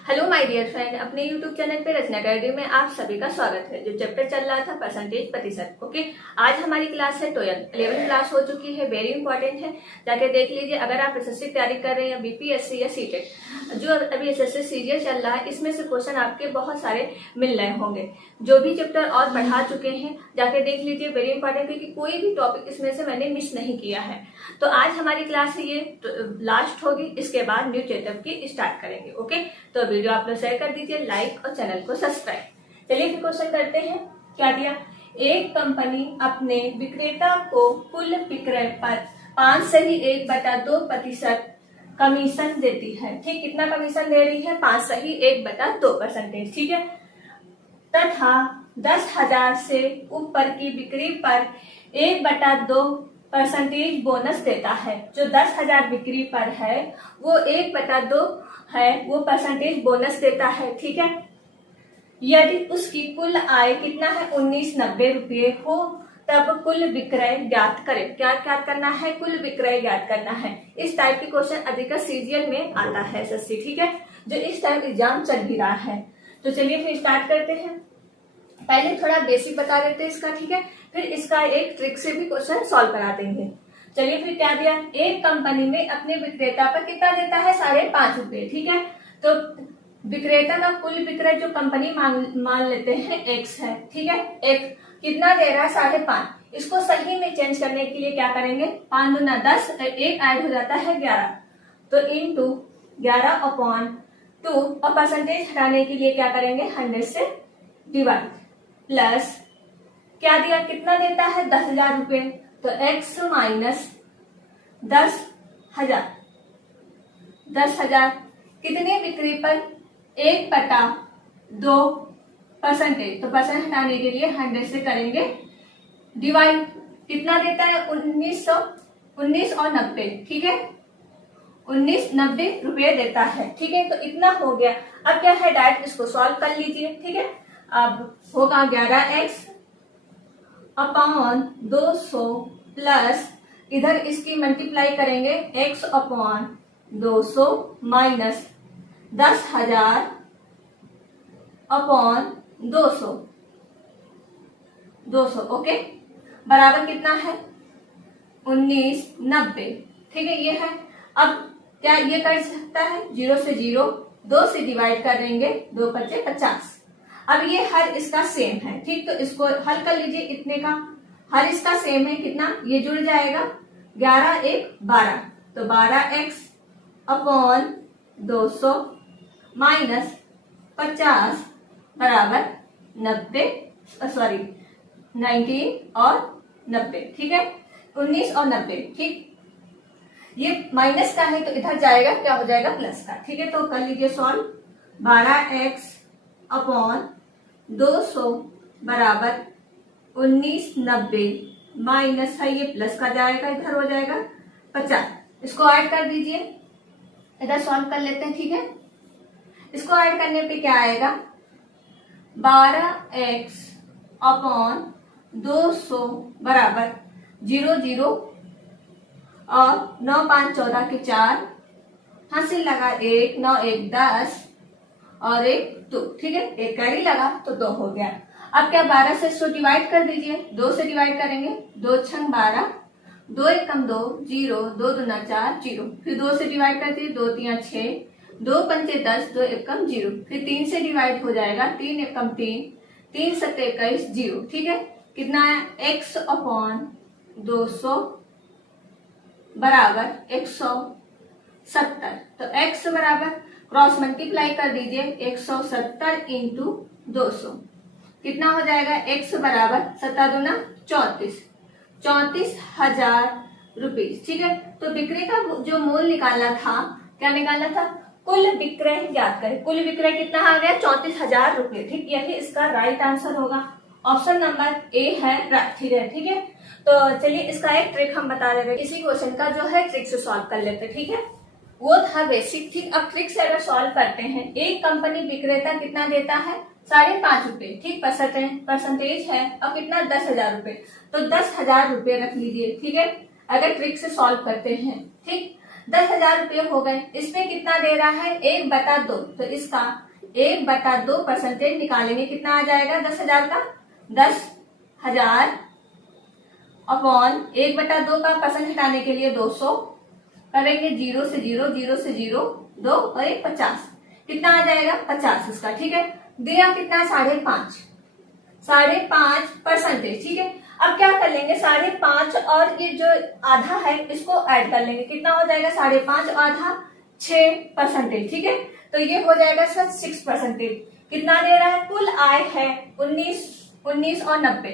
Hello my dear friend, अपने YouTube channel पे रचना academy में आप सभी का स्वागत है। जो चैप्टर चल रहा था परसेंटेज प्रतिशत, ओके। आज हमारी क्लास है 11th क्लास हो चुकी है, वेरी इंपॉर्टेंट है, जाके देख लीजिए। अगर आप एसएससी तैयारी कर रहे हैं या बीपीएससी या सीटेट, जो अभी एसएससी सीरियल चल रहा है, इसमें से क्वेश्चन आपके बहुत सारे मिल रहे होंगे। जो भी चैप्टर और पढ़ा चुके हैं जाके देख लीजिए, वेरी इंपॉर्टेंट, क्योंकि कोई भी टॉपिक इसमें से मैंने मिस नहीं किया है। तो आज हमारी क्लास ये लास्ट होगी, इसके बाद न्यू चैप्टर की स्टार्ट करेंगे, ओके। तो वीडियो आप लोग शेयर कर दीजिए, लाइक और चैनल को सब्सक्राइब। चलिए फिर क्वेश्चन करते हैं। क्या दिया? एक कंपनी अपने विक्रेता को कुल विक्रय पर 5 से ही 1/2% कमीशन देती है। ठीक, कितना कमीशन दे रही है? 5 से ही 1/2%, ठीक है। तथा 10,000 से ऊपर की बिक्री पर 1/2% बोनस देता है। जो 10,000 बिक्री पर है वो 1/2 है, वो परसेंटेज बोनस देता है, ठीक है। यदि उसकी कुल आय कितना है? 1990 रुपये हो, तब कुल विक्रय ज्ञात करें। क्या ज्ञात करना है? कुल विक्रय ज्ञात करना है। इस टाइप के क्वेश्चन अधिकतर सीरियल में आता है एसएससी, ठीक है, जो इस टाइम एग्जाम चल भी रहा है। तो चलिए फिर स्टार्ट करते हैं। पहले थोड़ा बेसिक बता देते हैं इसका, ठीक है, फिर इसका एक ट्रिक से भी क्वेश्चन सॉल्व करा देंगे। चलिए फिर क्या दिया? एक कंपनी में अपने विक्रेता पर कितना देता है? 5.5 रुपए, ठीक है। तो विक्रेता का कुल विक्रय जो कंपनी मान लेते हैं एक्स है, ठीक है। एक कितना दे रहा है? 5.5। इसको सही में चेंज करने के लिए क्या करेंगे? 5 दूना 10, एक ऐड हो जाता है 11, तो इंटू 11/2, और परसेंटेज हटाने के लिए क्या करेंगे? 100 से डिवाइड, प्लस क्या दिया? कितना देता है? 10,000 रुपए, तो x माइनस 10,000। 10,000 कितने बिक्री पर? 1/2%, तो परसेंट हटाने के लिए 100 से करेंगे डिवाइड। कितना देता है? 19 और 90, ठीक है, 1990 रुपये देता है, ठीक है। तो इतना हो गया। अब क्या है? डायरेक्ट इसको सॉल्व कर लीजिए, ठीक है। अब होगा 11x/200 प्लस, इधर इसकी मल्टीप्लाई करेंगे x/200 माइनस 10,000/200, 200, ओके, बराबर कितना है? 1990, ठीक है, ये है। अब क्या ये कर सकता है? 0 से 0, 2 से डिवाइड कर देंगे, 2 × 5 = 50। अब ये हर इसका सेम है, ठीक, तो इसको हल कर लीजिए। इतने का हर इसका सेम है, कितना? ये जुड़ जाएगा, 11 1 12, तो 12x/200 माइनस 50 बराबर 19 और 90, ठीक है, 19 और 90, ठीक। ये माइनस का है तो इधर जाएगा, क्या हो जाएगा? प्लस का, ठीक है। तो कर लीजिए सॉल्व। 12x/200 बराबर 1990 माइनस है, ये प्लस का जाएगा, इधर हो जाएगा 50। इसको ऐड कर दीजिए, इधर सॉल्व कर लेते हैं, ठीक है। इसको ऐड करने पे क्या आएगा? 12x/200 बराबर 0 0 और 9 5 14 के 4, हासिल लगा 1, 9 1 10 और 1 2, ठीक है, एक कैरी लगा तो 2 हो गया। अब क्या? 12 से इसको डिवाइड कर दीजिए, 2 से डिवाइड करेंगे, 2 × 12, 2 1 2 0, 2 दूना 4 0, फिर 2 से डिवाइड करते हैं, 2 3 6, 2 5 10, 2 1 0, फिर 3 से डिवाइड हो जाएगा, 3 1 3, 3 7 21 0, ठीक है। कितना है? x/200 बराबर 170, तो x बराबर क्रॉस मल्टीप्लाई कर दीजिए, 170 × 200 कितना हो जाएगा? x बराबर 7 दूना 34, 34,000 रुपीज, ठीक है। तो बिक्री का जो मूल्य निकालना था, क्या निकालना था? कुल विक्रय ज्ञात करें। कुल विक्रय कितना आ गया? 34,000 रुपये, ठीक। यही इसका राइट आंसर होगा। ऑप्शन नंबर ए है राइट, ठीक है, ठीक है। तो चलिए इसका एक ट्रिक हम बता रहे हैं, इसी क्वेश्चन का जो है ट्रिक से सॉल्व कर लेते हैं, ठीक है। वो था बेसिक, ठीक। अब ट्रिक से अगर सॉल्व करते हैं, एक कंपनी विक्रेता कितना देता है? 5.5 रुपए, ठीक, परसेंटेज है। अब कितना? 10,000 रुपए, तो 10,000 रुपए रख लीजिए, ठीक है, अगर ट्रिक से सॉल्व करते हैं, ठीक। 10,000 रुपये हो गए। इसमें कितना दे रहा है 1/2, तो इसका 1/2% निकालेंगे, कितना आ जाएगा 10,000 का 10,000 अपॉन 1/2 का परसेंट हटाने के लिए 200 करेंगे, 0 से 0, 0 से 0, 2 और 1 50, कितना आ जाएगा 50 इसका। ठीक है, दिया कितना 5.5%, ठीक है। अब क्या कर लेंगे 5.5 और ये जो आधा है इसको ऐड कर लेंगे, कितना हो जाएगा 5.5 आधा 6%, ठीक है। तो ये हो जाएगा इसका 6%। कितना दे रहा है, कुल आय है 19 और 90,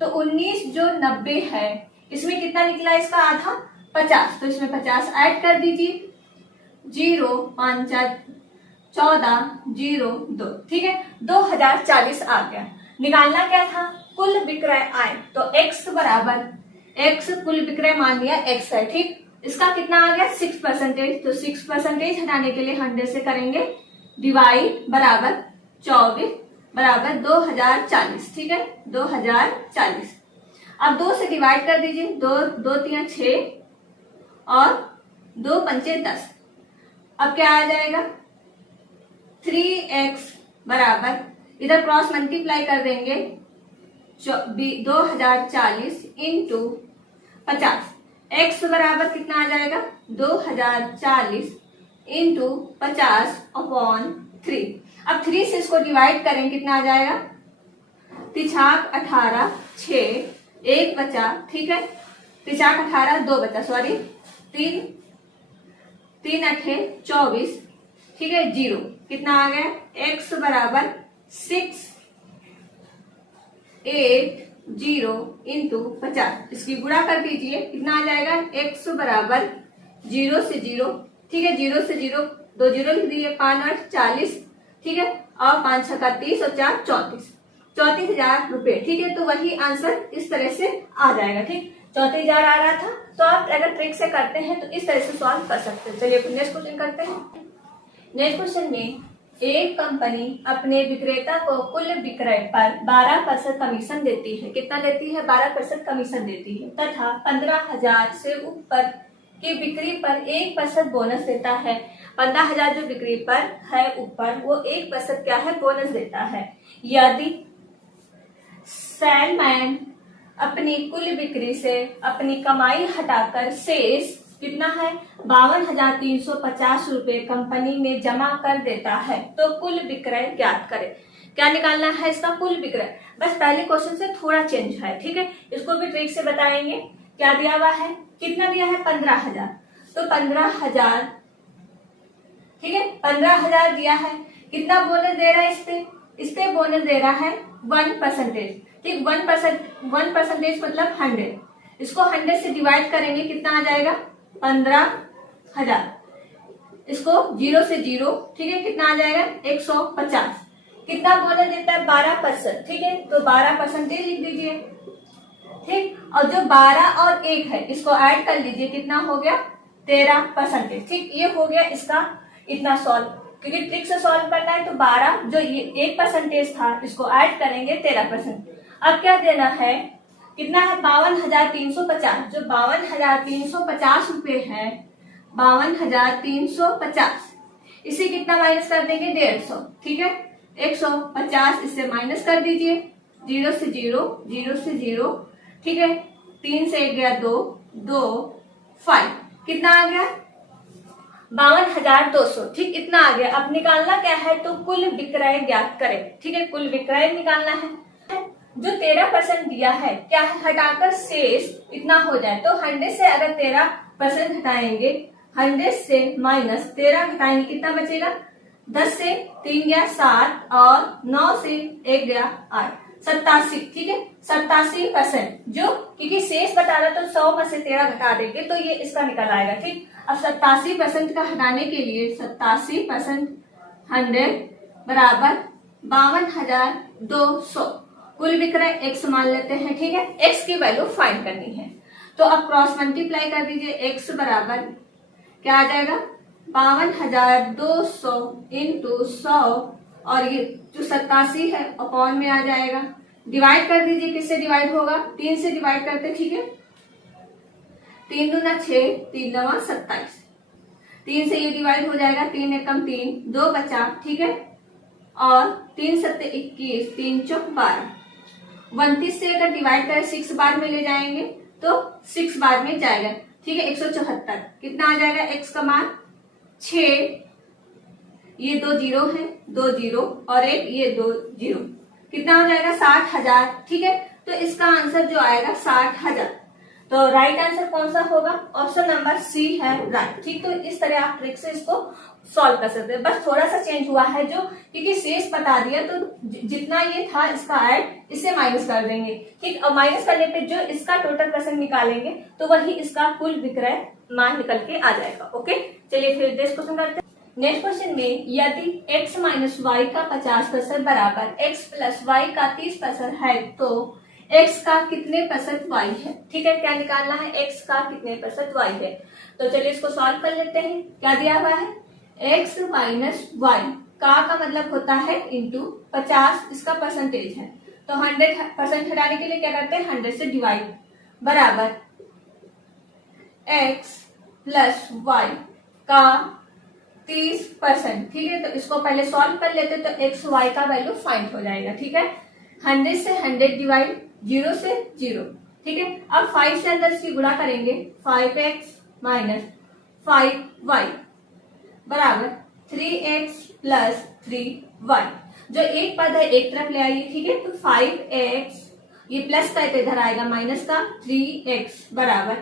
तो 19 जो 90 है इसमें कितना निकला इसका आधा 50, तो इसमें 50 ऐड कर दीजिए, 0 5 14 0 2, ठीक है। 2040 आ गया। निकालना क्या था, कुल विक्रय आय, तो x बराबर x, कुल विक्रय मान लिया x है, ठीक। इसका कितना आ गया 6%, तो 6% हटाने के लिए 100 से करेंगे डिवाइड, बराबर 24 बराबर 2040, ठीक है 2040। अब 2 से डिवाइड कर दीजिए, 2 3 6 और 2 5 10। अब क्या आ जाएगा 3x बराबर, इधर क्रॉस मल्टीप्लाई कर देंगे, 2040 इंटू 50, x बराबर कितना आ जाएगा 2040 इंटू 50 अपॉन 3। अब 3 से इसको डिवाइड करें, कितना आ जाएगा 3 18 6 1 बचा, ठीक है 3 18 2 बचा, सॉरी 3 3 8 24, ठीक है 0, कितना आ गया x बराबर 6 8 0 इंटू 50, इसकी गुणा कर दीजिए, कितना आ जाएगा x बराबर 0 से 0, ठीक है 0 से 0, 2 0 लिख दीजिए, 5 8 40, ठीक है, और 5 6 30 और 4 34, 34,000 रुपए, ठीक है। तो वही आंसर इस तरह से आ जाएगा, ठीक 34,000 आ रहा था। तो आप अगर ट्रिक से करते हैं तो इस तरह से सॉल्व कर सकते हैं। चलिए नेक्स्ट क्वेश्चन करते हैं। नेक्स्ट क्वेश्चन में एक कंपनी अपने विक्रेता को कुल विक्रय पर 12% कमीशन देती है, कितना देती है 12% कमीशन देती है, तथा 15,000 से ऊपर की बिक्री पर 1% बोनस देता है। 15,000 जो बिक्री पर है ऊपर, वो 1% क्या है बोनस देता है। यदि सेलमैन अपनी कुल बिक्री से अपनी कमाई हटाकर शेष कितना है 52,350 रुपए कंपनी में जमा कर देता है, तो कुल विक्रय ज्ञात करें। क्या निकालना है इसका कुल विक्रय। बस पहले क्वेश्चन से थोड़ा चेंज है, ठीक है, इसको भी ट्रिक से बताएंगे। क्या दिया हुआ है, कितना दिया है 15,000, तो 15,000, ठीक है 15,000 दिया है। कितना बोनस दे रहा है इस पे बोनस दे रहा है 1%, ठीक 1% मतलब 100। इसको 100 से डिवाइड करेंगे, कितना आ जाएगा 15,000। इसको 0 से 0, ठीक है, कितना आ जाएगा 150। कितना बोनस देता है 12%, ठीक है, तो 12% लिख दीजिए, ठीक। और जो 12 और 1 है इसको ऐड कर लीजिए, कितना हो गया 13%, ठीक। ये हो गया इसका इतना सॉल्व, क्योंकि ट्रिक से सॉल्व करना है तो 12 जो ये 1% था इसको ऐड करेंगे 13%। अब क्या देना है, कितना है 52,350, जो 52,350 रुपए है 52,350, इसे कितना माइनस कर देंगे 150, ठीक है 150 इससे माइनस कर दीजिए, 0 से 0, 0 से 0, ठीक है 3 से 1 गया 2, 2 5, कितना आ गया 52,200, ठीक इतना आ गया। अब निकालना क्या है, तो कुल विक्रय ज्ञात करें, ठीक है कुल विक्रय निकालना है। जो 13% दिया है क्या है, हटाकर शेष इतना हो जाए, तो 100 से अगर 13% हटाएंगे, 100 से माइनस 13 घटाएंगे, कितना बचेगा 10 से 3 गया 7 और 9 से 1 गया 8, 87, ठीक है 87%, जो क्योंकि शेष बता रहा तो 100 में से 13 घटा देंगे तो ये इसका निकल आएगा, ठीक। अब 87% का हटाने के लिए 87% 100 बराबर 52,200, कुल विक्रय x मान लेते हैं, ठीक है x की वैल्यू फाइंड करनी है। तो अब क्रॉस मल्टीप्लाई कर दीजिए, x बराबर क्या आ जाएगा 52,200 इंटू 100 और ये जो 87 है अपॉन में आ जाएगा, डिवाइड कर दीजिए, किससे डिवाइड होगा 3 से डिवाइड करते, ठीक है 3 दूना 6, 3 नवा 27, 3 से ये डिवाइड हो जाएगा, 3 एकम 3, 2 बचा, ठीक है, और 3 सत्ते 21, 3 चौक 12। 29 से अगर डिवाइड करें 6 बार में ले जाएंगे तो 6 बार में जाएगा, ठीक है। 174 कितना आ जाएगा, x का मान 6, ये 2 जीरो है, 2 जीरो और एक ये 2 जीरो, कितना हो जाएगा 60,000, ठीक है। तो इसका आंसर जो आएगा 60,000। तो राइट आंसर कौन सा होगा, ऑप्शन नंबर सी है राइट, ठीक। तो इस तरह आप ट्रिक से इसको सॉल्व कर सकते हैं। बस थोड़ा सा चेंज हुआ है, जो क्योंकि शेष बता दिया तो जितना ये था इसका ऐड इससे माइनस कर देंगे, ठीक। और माइनस करने पे जो इसका टोटल परसेंट निकालेंगे तो वही इसका कुल विक्रय मान निकल के आ जाएगा। ओके, चलिए फिर नेक्स्ट क्वेश्चन करते हैं। नेक्स्ट क्वेश्चन में यदि x माइनस वाई का 50% बराबर x प्लस वाई का 30% है तो x का कितने प्रतिशत y है, ठीक है। क्या निकालना है, x का कितने प्रतिशत y है। तो चलिए इसको सॉल्व कर लेते हैं। क्या दिया हुआ है, x माइनस वाई का मतलब होता है इंटू 50, इसका परसेंटेज है। तो 100% हटाने के लिए क्या करते हैं, 100 से डिवाइड, बराबर x प्लस वाई का 30%, ठीक है। तो इसको पहले सॉल्व कर लेते तो एक्स वाई का वैल्यू फाइंड हो जाएगा, ठीक है। 100 से 100 डिवाइड, 0 से 0, ठीक है। अब 5 से अंदर इसकी गुणा करेंगे, 5x माइनस 5y बराबर 3x प्लस 3y। जो एक पद है एक तरफ ले आइए, ठीक है। तो 5x ये प्लस का इधर आएगा, माइनस का 3x बराबर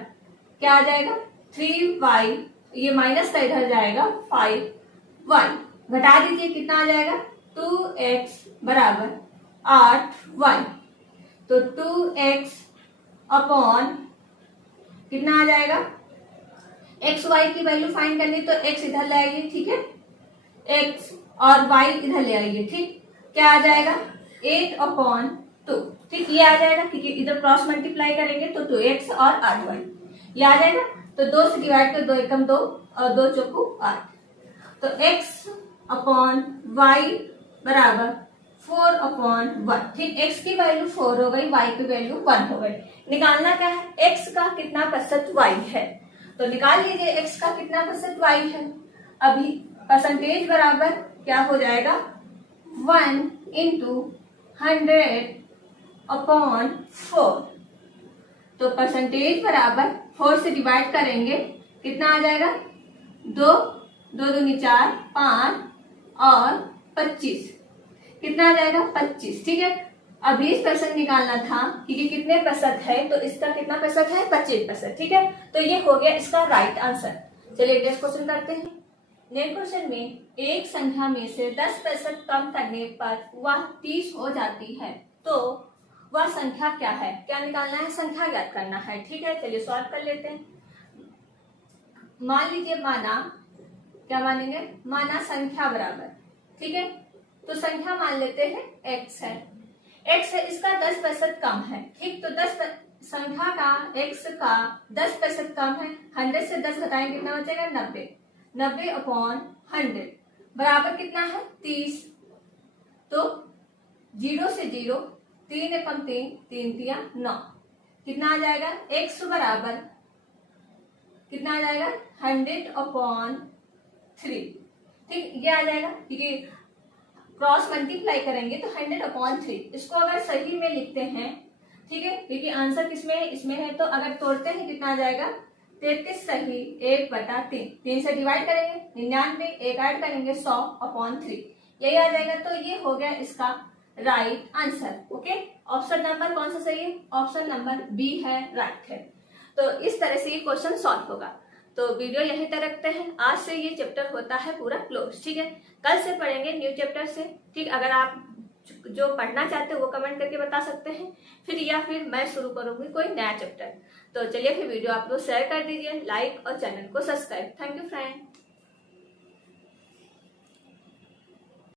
क्या आ जाएगा 3y, ये माइनस का इधर जाएगा 5y, घटा दीजिए कितना आ जाएगा 2x बराबर 8y। तो 2x अपॉन कितना आ जाएगा, एक्स वाई की वैल्यू फाइंड करनी तो x इधर ले आइए, ठीक है, x और y इधर ले आइए, ठीक। क्या आ जाएगा 8 अपॉन 2, ठीक, ये आ जाएगा क्योंकि इधर क्रॉस मल्टीप्लाई करेंगे तो 2x और 8y ये आ जाएगा। तो 2 से डिवाइड कर, 2 एकम 2 और 2 चौको 8। तो x अपॉन y बराबर 4 अपॉन 1, ठीक। x की वैल्यू 4 हो गई, y की वैल्यू 1 हो गई। निकालना क्या है, x का कितना प्रतिशत y है। तो निकाल लीजिए x का कितना प्रतिशत y है। अभी परसेंटेज बराबर क्या हो जाएगा 1 इंटू 100 अपॉन 4। तो परसेंटेज बराबर 4 से डिवाइड करेंगे कितना आ जाएगा 2, 2 दूनी 4, 5 और 25, कितना आ जाएगा 25, ठीक है। अब 20% निकालना था क्योंकि कितने प्रतिशत है, तो इसका कितना प्रतिशत है 25%, ठीक है। तो ये हो गया इसका राइट आंसर। चलिए नेक्स्ट क्वेश्चन करते हैं। नेक्स्ट क्वेश्चन में एक संख्या में से 10% कम करने पर वह 30 हो जाती है, तो वह संख्या क्या है। क्या निकालना है, संख्या ज्ञात करना है, ठीक है। चलिए सॉल्व कर लेते हैं। मान लीजिए माना, क्या मानेंगे, माना संख्या बराबर, ठीक है। तो संख्या मान लेते हैं x है, x है, इसका 10% कम है, ठीक। तो 10 संख्या का x का 10% कम है, 100 से 10 घटाएंगे कितना बचेगा 90, 90 अपॉन 100 बराबर कितना है 30। तो 0 से 0, 3 एकम 3, 3 तिया 9, कितना आ जाएगा x बराबर कितना आ जाएगा 100 अपॉन 3, ठीक, ये आ जाएगा क्योंकि क्रॉस मल्टीप्लाई करेंगे तो 100 अपॉन 3। इसको अगर सही में लिखते हैं, ठीक है, क्योंकि आंसर किसमें है, इसमें है, तो अगर तोड़ते हैं कितना आ जाएगा 33 सही 1/3, 3 से डिवाइड करेंगे 99, 1 ऐड करेंगे 100 अपॉन 3, यही आ जाएगा। तो ये हो गया इसका right answer. Okay, option number कौन सा सही है, ऑप्शन नंबर बी है राइट है। तो इस तरह से ये क्वेश्चन सॉल्व होगा। तो वीडियो यहीं तक रखते हैं, आज से ये चैप्टर होता है पूरा क्लोज, ठीक है। कल से पढ़ेंगे न्यू चैप्टर से, ठीक। अगर आप जो पढ़ना चाहते हो वो कमेंट करके बता सकते हैं, फिर या फिर मैं शुरू करूंगी कोई नया चैप्टर। तो चलिए फिर वीडियो आप लोग शेयर कर दीजिए, लाइक और चैनल को सब्सक्राइब। Thank you friend.